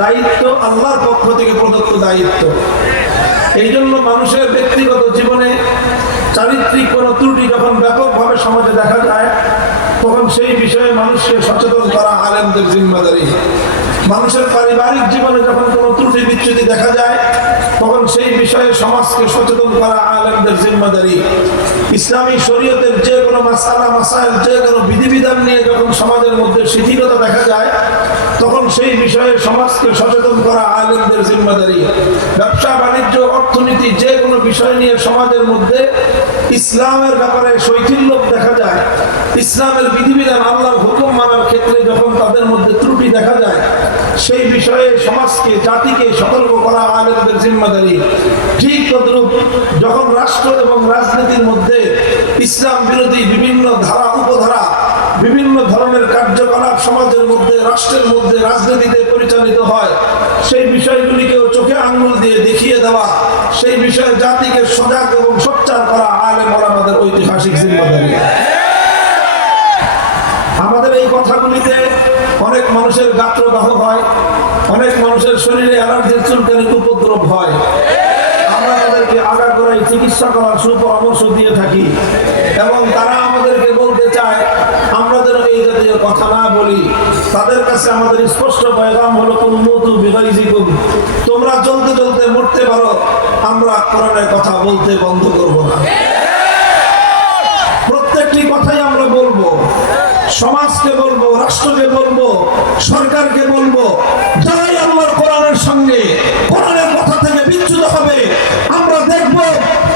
দায়িত্ব আল্লাহর পক্ষ থেকে প্রদত্ত দায়িত্ব। এই জন্য মানুষের ব্যক্তিগত জীবনে চারিত্রিক কোনো ত্রুটি যখন ব্যাপকভাবে সমাজে দেখা যায়, তখন সেই বিষয়ে মানুষকে সচেতন করা আলেমদের জিম্মাদারি। মানুষের পারিবারিক জীবনে যখন কোনো ত্রুটি বিচ্যুতি দেখা যায়, তখন সেই বিষয়ে সমাজকে সচেতন করা আলেমদের জিম্মাদারি। ইসলামী শরীয়তের যে কোনো মাসালা মাসাইল, যে কোনো বিধিবিধান নিয়ে যখন সমাজের মধ্যে শিথিলতা দেখা যায়, তখন সেই বিষয়ে সমাজকে সচেতন করা আলেমদের জিম্মাদারি। ব্যবসা বাণিজ্য অর্থনীতি যে কোনো বিষয় নিয়ে সমাজের মধ্যে ইসলামের ব্যাপারে শৈথিল্য দেখা যায়, ইসলামের বিধিবিধান আল্লাহর হুকুম মানার ক্ষেত্রে যখন তাদের মধ্যে ত্রুটি দেখা যায়, সেই বিষয়ে সমাজকে জাতিকে সতর্ক করা আলেমদের জিম্মাদারি। ঠিক তদ্রূপ যখন রাষ্ট্র এবং রাজনীতির মধ্যে ইসলাম বিরোধী বিভিন্ন ধারা উপধারা, বিভিন্ন ধরনের কার্যকলাপ সমাজের মধ্যে, রাষ্ট্রের মধ্যে, রাজনীতিতে পরিচালিত হয়, সেই বিষয়গুলিকেও চোখে আঙ্গুল দিয়ে দেখিয়ে দেওয়া, সেই বিষয়ে জাতিকে সজাগ এবং সোচ্চার করা আলেম ওলামাদের ঐতিহাসিক জিম্মাদারি। আমাদের এই কথাগুলিতে অনেক মানুষের গাত্রদাহ হয়, অনেক মানুষের শরীরে অ্যালার্জির চুলকানির উপদ্রব হয়। আমরা তাদেরকে আগাগোড়াই চিকিৎসা করার সুপরামর্শ দিয়ে থাকি এবং তারা আমাদেরকে বলতে চায় আমরা যেন এই জাতীয় কথা না বলি। তাদের কাছে আমাদের স্পষ্ট পয়গাম হলো, কুনমুতু বিগাইজিকুম, তোমরা চলতে চলতে মরতে পারো, আমরা কোরআনের কথা বলতে বন্ধ করব না। প্রত্যেকটি কথাই আমরা বলবো, সমাজকে বলবো, রাষ্ট্রকে বলবো, সরকারকে বলবো, যারাই আল্লাহর কোরআনের সঙ্গে কোরআনের কথা থেকে বিচ্যুত হবে আমরা দেখবো,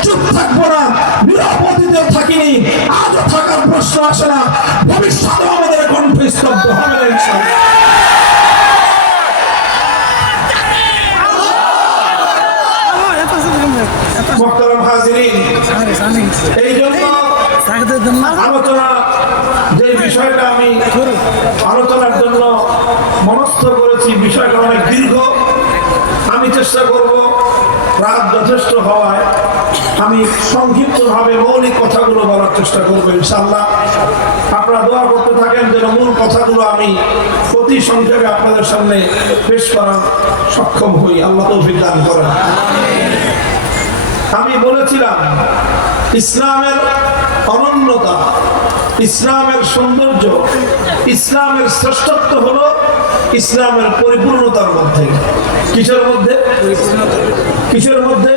চুপ থাকবো না। নিরাপত্তিতে থাকিনি, আজও থাকার প্রশ্ন আসে না, ভবিষ্যতে আমাদের কণ্ঠ স্তব্ধ হবে না ইনশাআল্লাহ। মুহতারাম হাজিরিন, এই জন্য আলোচনা যে বিষয়টা আমি আলোচনার জন্য মনস্থ করেছি, বিষয়টা অনেক দীর্ঘ। আমি চেষ্টা করব রাত যথেষ্ট হওয়ায় আমি সংক্ষিপ্তভাবে মৌলিক কথাগুলো বলার চেষ্টা করবো ইনশাআল্লাহ। আপনারা দোয়া করতে থাকেন যেন মূল কথাগুলো আমি অতি সংক্ষেপে আপনাদের সামনে পেশ করার সক্ষম হই। আল্লাহ তৌফিক দান করেন। আমি বলেছিলাম ইসলামের অনন্যতা, ইসলামের সৌন্দর্য, ইসলামের শ্রেষ্ঠত্ব হলো ইসলামের পরিপূর্ণতার মধ্যে। কিসের মধ্যে? কিসের মধ্যে?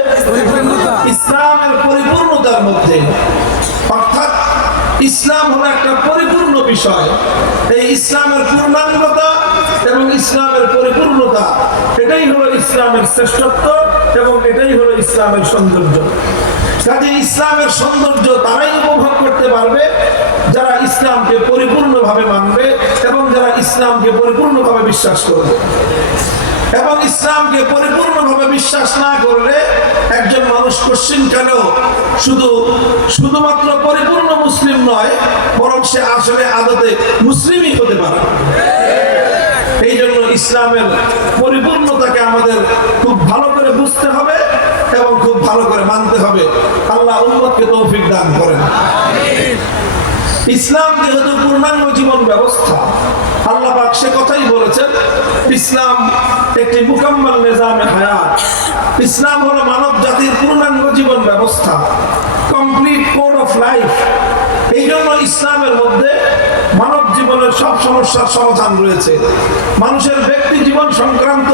ইসলামের পরিপূর্ণতার মধ্যে। অর্থাৎ ইসলাম হলো একটা পরিপূর্ণ বিষয়। এই ইসলামের পূর্ণাঙ্গতা এবং ইসলামের পরিপূর্ণতা, এটাই হলো ইসলামের শ্রেষ্ঠত্ব এবং এটাই হলো ইসলামের সৌন্দর্য। কাজে ইসলামের সৌন্দর্য তারাই উপভোগ করতে পারবে যারা ইসলামকে পরিপূর্ণভাবে মানবে এবং যারা ইসলামকে পরিপূর্ণভাবে বিশ্বাস করবে। এবং ইসলামকে পরিপূর্ণভাবে বিশ্বাস না করলে একজন মানুষ কোশ্চিনকালেও শুধুমাত্র পরিপূর্ণ মুসলিম নয়, বরং সে আসলে আদতে মুসলিমই হতে পারে। এই জন্য ইসলামের পরিপূর্ণতাকে আমাদের খুব ভালো করে বুঝতে হবে এবং খুব ভালো করে মানতে হবে। আল্লাহ উম্মতকে তৌফিক দান করেন। ইসলাম যেহেতু পূর্ণাঙ্গ জীবন ব্যবস্থা, আল্লাহ পাক সে কথাই বলেছেন, ইসলাম একটি মুকাম্মাল নিজামে হায়াত। ইসলাম হলো মানব জাতির পূর্ণাঙ্গ জীবন ব্যবস্থা, কমপ্লিট কোড অফ লাইফ। এই জন্য ইসলামের মধ্যে মানব জীবনের সব সমস্যার সমাধান রয়েছে। মানুষের ব্যক্তি জীবন সংক্রান্ত